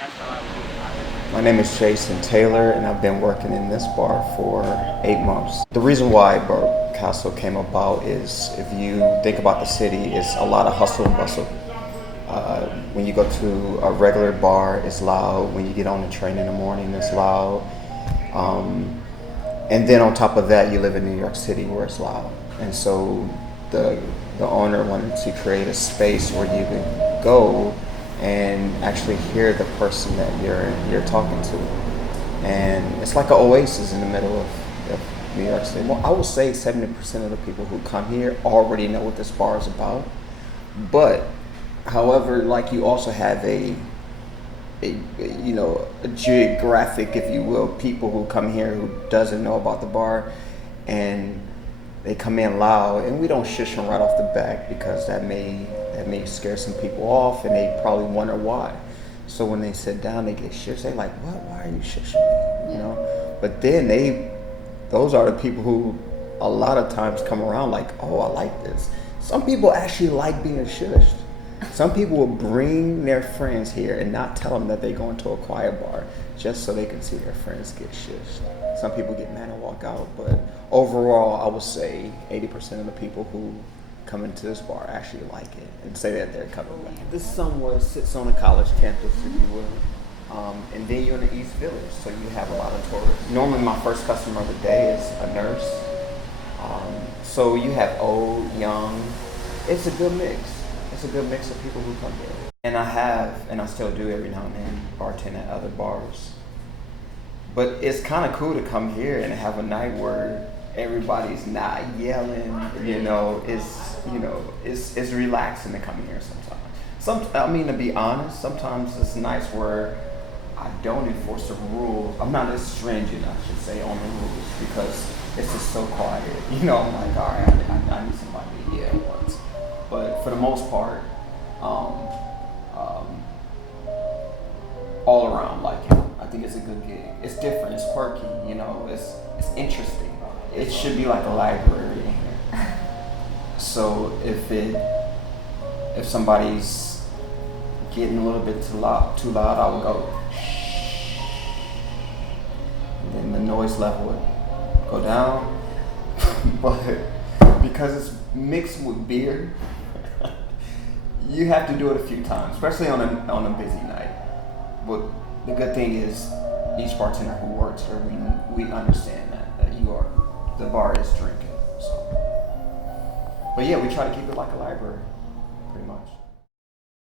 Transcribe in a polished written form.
My name is Jason Taylor, and I've been working in this bar for 8 months. The reason why Burp Castle came about is, if you think about the city, it's a lot of hustle and bustle. When you go to a regular bar, it's loud. When you get on the train in the morning, it's loud. And then on top of that, you live in New York City where it's loud. And so the owner wanted to create a space where you could go and actually hear the person that you're talking to. And it's like an oasis in the middle of New York City. Well, I would say 70% of the people who come here already know what this bar is about. But however, like, you also have a geographic, if you will, people who come here who doesn't know about the bar, and they come in loud, and we don't shush them right off the back because that may scare some people off, and they probably wonder why. So when they sit down, they get shushed. They're like, "What? Why are you shushing me?" You know. But then those are the people who a lot of times come around like, "Oh, I like this." Some people actually like being shushed. Some people will bring their friends here and not tell them that they're going to a quiet bar just so they can see their friends get shushed. Some people get mad and walk out, but overall, I would say 80% of the people who come into this bar actually like it and say that they're coming back. This somewhat sits on a college campus, if you will. And then you're in the East Village, so you have a lot of tourists. Normally my first customer of the day is a nurse. So you have old, young. It's a good mix. It's a good mix of people who come here. And I have, and I still do every now and then, bartend at other bars. But it's kind of cool to come here and have a night where everybody's not yelling. It's relaxing to come here sometimes. To be honest, sometimes it's nice where I don't enforce the rules. I'm not as stringent, I should say, on the rules because it's just so quiet. I'm like, all right, I need somebody to yell once. But for the most part, all around, like it. I think it's a good gig. It's different. It's quirky. It's interesting. It should be like a library in here. So if somebody's getting a little bit too loud, I would go. And then the noise level would go down. But because it's mixed with beer, you have to do it a few times, especially on a busy night. But the good thing is, each bartender who works here, we understand that the bar is drinking. So, but yeah, we try to keep it like a library, pretty much.